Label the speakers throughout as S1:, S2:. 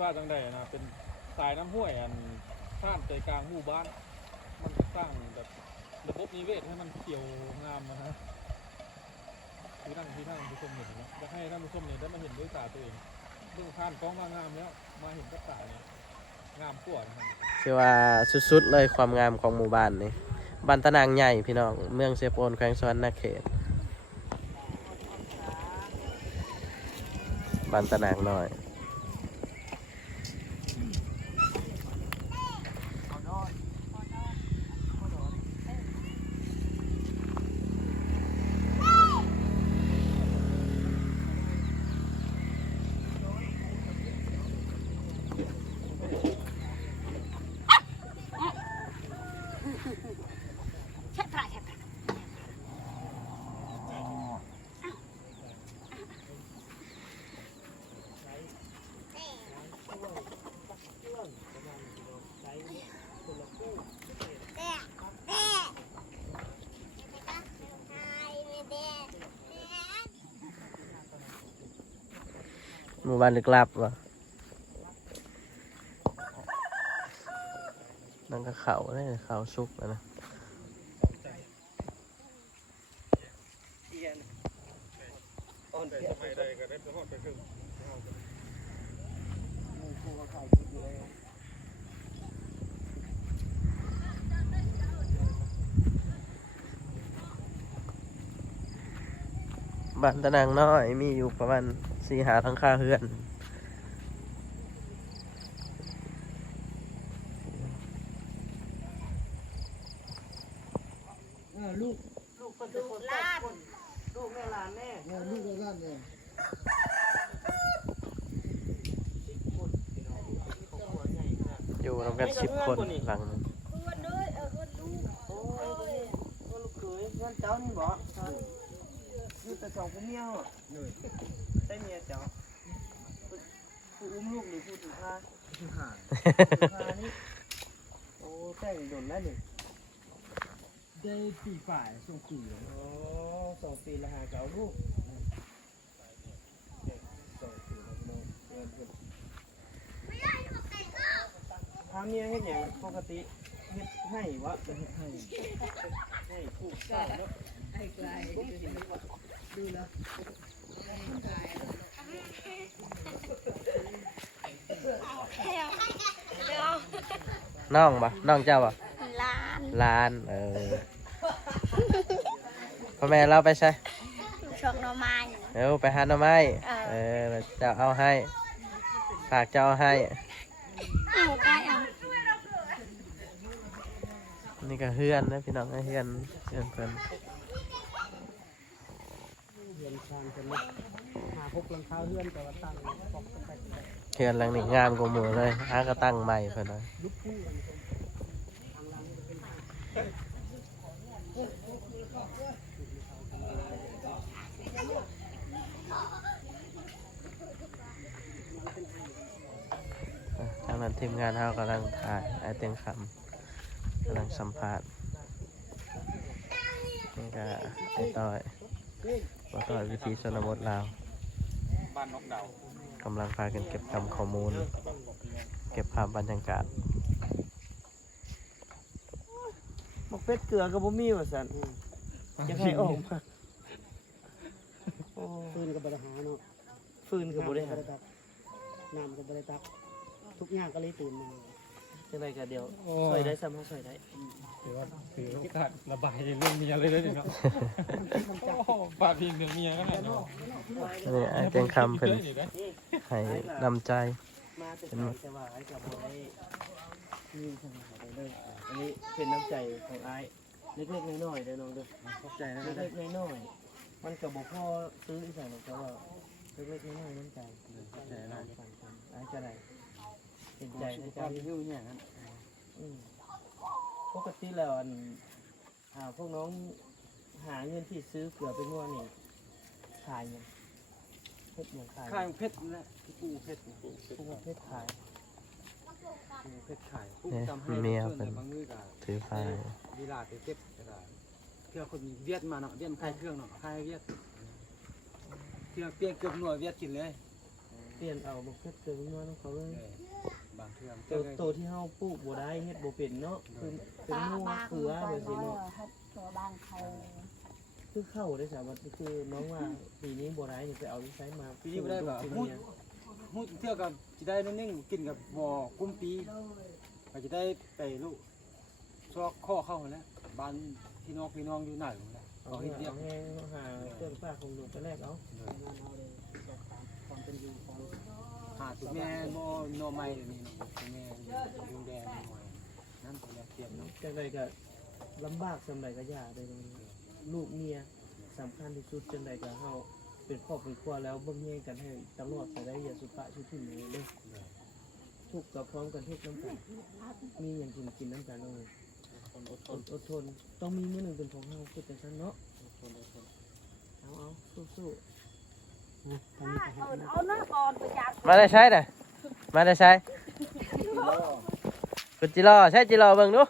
S1: ว่าจังใดนะเป็นสายน้ำห้วยอันท่านใจกลางหมู่บ้าน มันจะสร้างแบบระบบนิเวศให้มันเขียวงามนะฮะคือนั่งที่นั่งผู้ชมเห็นนะจะให้ท่านผู้ชมเนี่ยได้มาเห็นด้วยตาตัวเองเรื่องท่านกล้องมางามแล้วมาเห็นกับตาเนี่ยงามกว่านะคื
S2: อว่าสุดๆเลยความงามของหมู่บ้านนี่บ้านตะนางใหญ่พี่น้องเมืองเซโปนแขวงสวรรณเขตบ้านตะนางน้อย มู่บ้านลึกลับวะนั่นก็เขาเนี่ยเขาซุกแล้วนะ
S1: แต่สมัยใดก็ได้ไปฮอดไปถึง
S2: บ้านตะนางน้อย มีอยู่ประมาณสี่หาทั้งค่าเฮือน
S3: เออลูก
S4: ลูกลาด
S3: ลูกแม่หลานแน่เออลูกแม่หลานแน่
S2: อยู่รวมกันสิบคนหลังหนึง
S4: คนด้วยเออคนลูก
S3: โอ้ยก็ลูกเขยงั้นเจ้านี่บ่อ ยู่แต่สองคนเมียเหรอใช่เมียเจ้าผู้อุ้มลูกหรือผู้ถือผ้าถือผ้านี่โอ้แต่งโดนแล้วนี่
S5: ได้ปีฝ่ายส่งปี
S3: อ๋อสองปีละหาเจ้าลูกสองปีแล้วน้องเงินเพิ่นทางเมียเฮ็ดหยังปกติเฮ็ดให้วะจะเฮ็ดให้ให้ผูกขา ดเนาะ
S2: น้องปะน้องเจ้าปะ
S4: ลาน
S2: ลานเออพ่อแม่เราไปใช่
S4: ชกหน่อไม้
S2: เดี๋ยวไปหาหน่อไม้
S4: เอ
S2: เอ
S4: อ
S2: อเจ้าเอาให้ฝากเจ้าเอาให้
S4: เอาใกล้เอา
S2: นี่ก็เฮือนนะพี่น้องเฮือนเฮือนเพิ่น
S5: เรียนชานกันเลยหาพกรองเท้าเลื่อนแต่ว่าตั้งปอกกันไปกันไป
S2: เฮือนหลังนี้งามกว่าหมู่เลยหากระตั้งใหม่เพิ่นว่า
S5: ลุกคู่กันทางหลังเป็น
S2: ทางนั้นทีมงานเฮากำลังถ่ายไอเตียงคำกำลังสัมภาษณ์นี่ก็ไอต้อย บ่ต้อยวิธีชนบทลาว
S1: บ้านนกดาว
S2: กำลังพากันเก็บทำข้อมูล เก็บภาพบรรยากาศ
S3: มักเป็ดเกลือกับบ่มีว่าซั่นจะให้ออกมาโอ้
S5: ฟืนกับบริหารเนาะ
S3: ฟืนก็บ่ได้หา
S5: ตักน้ำกับบริตัก ทุกอย่างก็เลยตื่นมา
S3: จังไดก็เดียวช่วยได้ซ้ำาช่วยได้
S1: ถือว่าถือโอกาสระบายเรื่องเมียเลยเลยเนาะโอ้บาดพิงถึงเมียก็ได้เนาะ
S2: นี่ไอเตียงคำเพิ่นให้นำใจ
S3: มาแต่ไกลแต่ว่าไอ้ก็บ่ได้มีสมัครได้เลยอันนี้เป็นน้ำใจของอ้ายเล็กๆน้อยๆเด้อน้องเด้อขอบใจนะเล็กๆน้อยๆมันก็บ่พอซื้ออีสังหรอกแต่ว่าเล็กๆน้อยๆน้ำใจขอบใจหลายฟังกันอ้ายจะได้เป็น ใจในการอยู่เนี่ยนั้นอืมปกติแล้วอันอ่าพวกน้องหาเงินที่ซื้อเกลือเป็นว่านี่ขายยังเพชรยังขาย
S5: ข้างเพชรนั่นแหละที่ปูเพชร
S3: พวกเพชรขาย
S5: ปูเพชรขาย
S2: เนี่ยเมียเพิ่น
S5: บางมือก็
S2: ถือไฟ
S5: ดีลาไปเก็บก็ได้เพื่อคนเวียดมาเนาะเวียดขายเครื่องเนาะขายเวียดเครื่องเปียกเกือบหน่วยเวียดกินเลย
S3: เปลี่ยนเอาบ่เฮ็ดเกินน้อยของเขาเลย
S5: บางเทื่อ
S3: ตัวตัวที่เฮาปลูกบ่ได้เฮ็ดบ่เป็นเนาะคือเป็น
S4: ตา
S3: งัว
S4: บาง
S3: เขือไปสิเนาะ
S4: ตัวบางเขา
S3: คือเข้าได้สาวัคือน้องว่าปีนี้บ่ได้นี่ไปเอาที่ไสมา
S5: ปีนี้บ่ได้ก็
S3: ปี
S5: ฮู้
S3: นี้
S5: ฮู้เทื่อก็สิได้นิ่งๆกินกับบ่อกุ้มปีก็จะได้ไปลูกซอกข้อเข้าแล้วบ้านพี่น้องพี่น้องอยู่ไหนนั่นแหละ
S3: เอา
S5: เอา
S3: ให้
S5: เฮ็ด
S3: เดี
S5: เดี
S3: ย
S5: ยวว
S3: แห้งหาเครื่องปลาของหนูไปแรกเอา
S5: หาตัวแม่บ่หน่อไม้ เดี๋ยวนี้นะตัวแม่ดูแดงหน่อยนั่นตัวแม่เตรียมเนาะ
S3: จังไดก็ลำบากสำใดก็ยากได้ตรงนี้ลูกเมียสำคัญที่สุดจังไดก็เฮาเป็นครอบเป็นครัวแล้วเบิ่งแย่งกันให้ตลอดไปได้อย่าสุปะสุทินเลยเด้อทุกข์ก็พร้อมกันทุกน้ำกันมีหยังกินกินน้ำกันเอาอดทนอดทนต้องมีมื้อหนึงเป็นของเฮาคือจังซั่นเนาะเอาเอาสู้ๆ
S4: เอาหน้าก่อนไปจาก
S2: มาได้ใช้น่ะมาได้ใช้กุจิรอใช้จิรอเบิ่งดู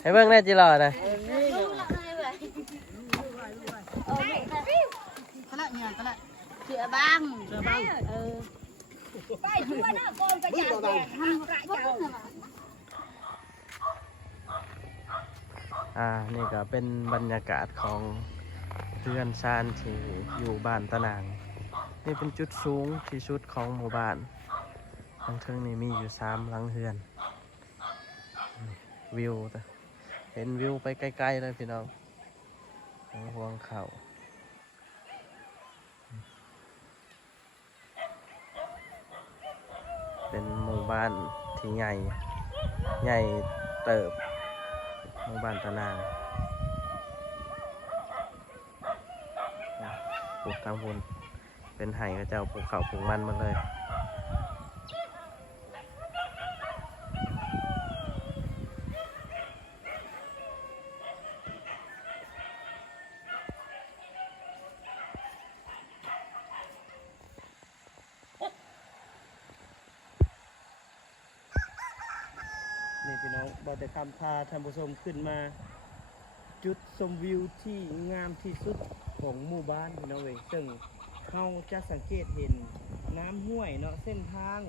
S2: ให้เบิ่งแน่จิรอน่ะ
S4: ลูกละเลยเว้ยเออก็ละเนี่ยก็ละเสือบางเสือบางเออไปทั่วหน้าก่อนไปจากแดดทำกระเจ้า
S2: อ่า นี่ก็เป็นบรรยากาศของเรือนซานที่อยู่บ้านตะนาง นี่เป็นจุดสูงที่สุดของหมู่บ้านทางเทิงนี่มีอยู่สามหลังเรือน วิวแต่เห็นวิวไปไกลๆเลยพี่น้องทางห่วงเขาเป็นหมู่บ้านที่ใหญ่ ใหญ่เติบ หมู่บ้านตะนางปลูกทางบุญ เป็นไห่ก็จะเจ้าปลูกเขาปลูกมันมาเลย
S3: นี่พี่น้องบอแต่คำพาท่านผู้ชมขึ้นมา จุดชมวิวที่งามที่สุดของหมู่บ้านพี่น้องเว้ยซึ่ง เราจะสังเกตเห็นน้ำห้วยเนาะเส้นทาง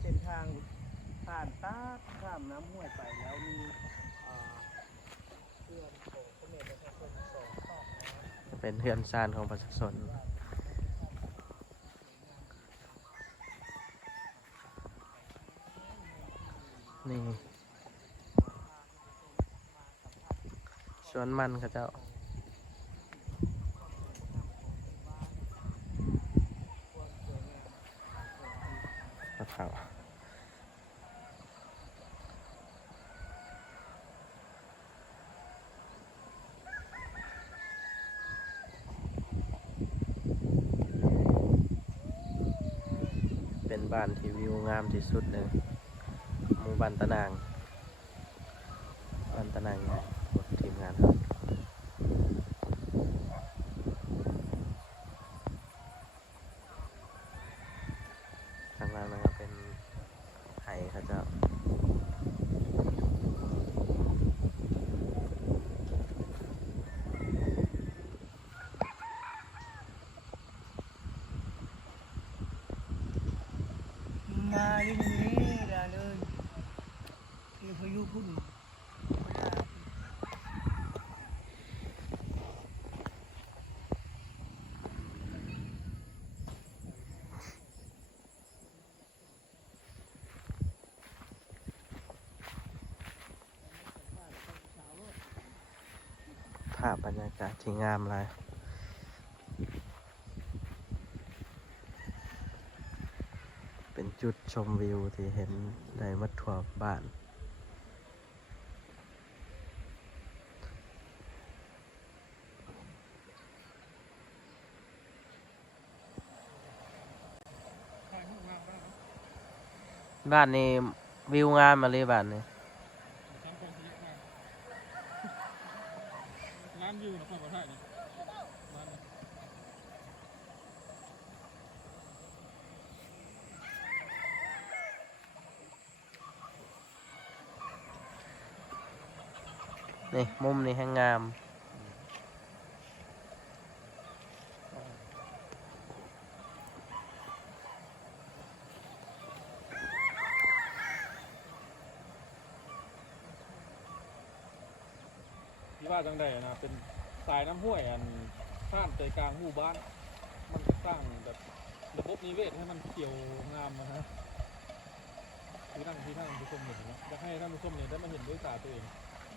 S3: เส้นทางผ่านตาข้ามน้ำห้วยไปแล้วมีเพื่อนของพระเมรุมาตรสองต่อ
S2: เป็นเฮือนซานของประชาชนนี่สวนมันเขาเจ้าปะเขา เป็นบ้านที่วิวงามที่สุดเลยหมู่บ้านตะนางบ้านตะนางทีมงานครับทางล่างนะครับเป็นไห่เขาเจ้า
S3: มาอย่างนี้ละเลยคือพายุพุ่น
S2: ภาพบรรยากาศที่งามเลย เป็น จุดชมวิวที่เห็นได้มัดทั่วบ้าน บ้านนี้วิวงามมาเลยบ้านนี้
S1: สามคนที่งามร้านวิวนะพ่อประเทศนี่ นี่
S2: มุมนี่แห้งงามที่
S1: ว่าจังใดนะเป็นสายน้ำห้วยอันสร้างใจกลางหมู่บ้าน มันสร้างแบบระบบนิเวศให้มันเกี่ยวงามนะฮะที่นั่งที่นั่งผู้ชมเห็นนะจะให้ท่านผู้ชมเนี่ยได้มาเห็นด้วยตาตัวเอง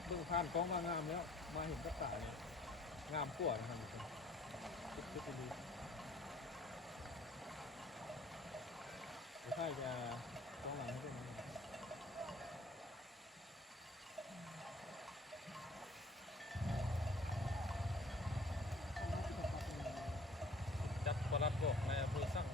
S1: ดูท่านก้องมางามแล้ว มาเห็นกระตาเนี่ยงามกว่านะท่านผู้ชมคิดคิดไปดูถ้าจะกล้องหลังให้ดูนะจัดประหลัดบอกในอำเภอสั่ง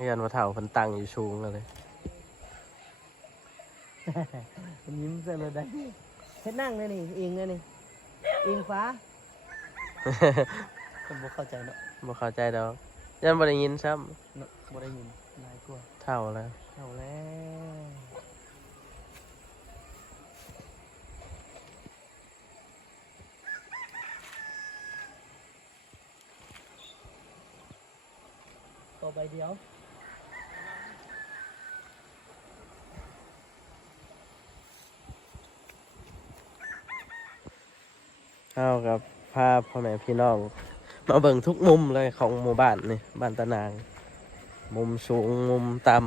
S2: เฮือนว่าเฒ่าเพิ่นตั้งอยู่สูงเลย
S3: ยิ้มใส่เลยได้เฮ็ดนั่งเลยนี่เองเลยนี่เองฟ้าผมบ่เข้าใจเนาะ
S2: บ่เข้าใจดอกยันบ่ได้ยินซ้ำ
S3: เนาะบ่ได้ยินนายกลัว
S2: เท่าแล้ว
S3: เอาแล้วต่อไปเดียว
S2: เท่ากับพาพ่อแม่พี่น้อง มาเบิ่งทุกมุมเลยของหมู่บ้านนี่บ้านตะนาง มุมสูงมุมต่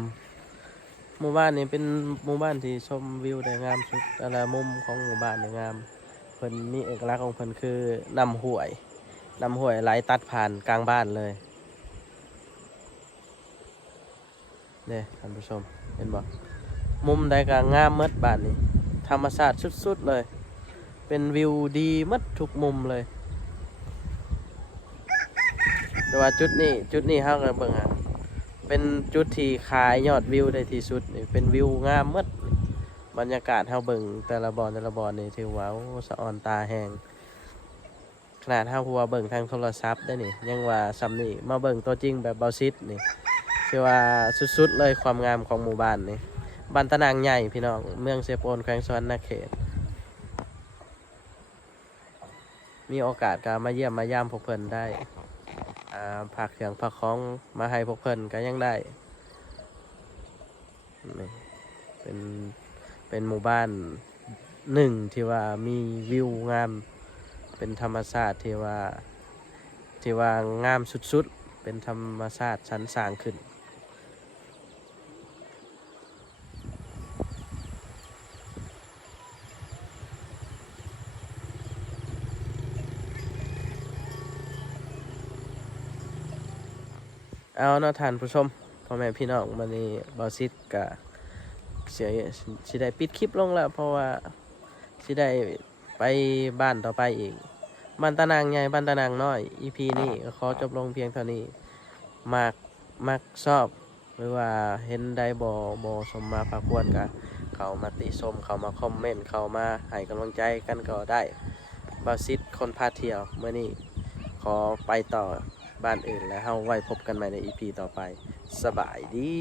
S2: ำหมู่บ้านนี้เป็นหมู่บ้านที่ชมวิวได้งามสุดแต่ละมุมของหมู่บ้านนี่งามเพิ่นมีเอกลักษณ์ของเพิ่นคือนำห้วยนำห้วยไหลตัดผ่านกลางบ้านเลยเนี่ยท่านผู้ชมเห็นบ่มุมใดก็งามหมดบ้านนี้ ธรรมชาติสุดๆเลย เป็นวิวดีหมดทุกมุมเลย แต่ว่าจุดนี้จุดนี้เฮาก็เบิ่งอะเป็นจุดที่ขายยอดวิวได้ที่สุดนี่เป็นวิวงามหมดบรรยากาศเฮาเบิ่งแต่ละบอนแต่ละบอนนี่ถือว่าโอ้สะออนตาแหงขนาดเฮาหัวเบิ่งทางโทรศัพท์ได้นี่ ยังว่าซำนี่มาเบิ่งตัวจริงแบบเบาซิดนี่ถือว่าสุดๆเลยความงามของหมู่บ้านนี่บ้านตะนางใหญ่พี่น้อง เมืองเซโปนแขวงสวรรณเขต มีโอกาสก็มาเยี่ยมมาย่ามพวกเพิ่นได้อ่าผักเสียงผักของมาให้พวกเพิ่นก็ยังได้นี่เป็นเป็นหมู่บ้านหนึ่งที่ว่ามีวิวงาม เป็นธรรมชาติที่ว่าที่ว่างามสุดๆ เป็นธรรมชาติสรรสร้างขึ้น เอาเนาะท่านผู้ชมพ่อแม่พี่น้องวันนี้บอซิดกะเสียสิได้ปิดคลิปลงแล้ว เพราะว่าสิได้ไปบ้านต่อไปอีกบ้านตะนางใหญ่บ้านตะนางน้อย EP นี้ขอจบลงเพียงเท่านี้มากมักชอบ หรือว่าเห็นได้บอบอสมมาพาควรกะเขามาติชมเขามาคอมเมนต์เขามาให้กำลังใจกันก็ได้บอซิดคนพาเที่ยวเมื่อนี้ขอไปต่อ บ้านอื่น แล้วเฮาไว้พบกันใหม่ในอีพีต่อไป สบายดี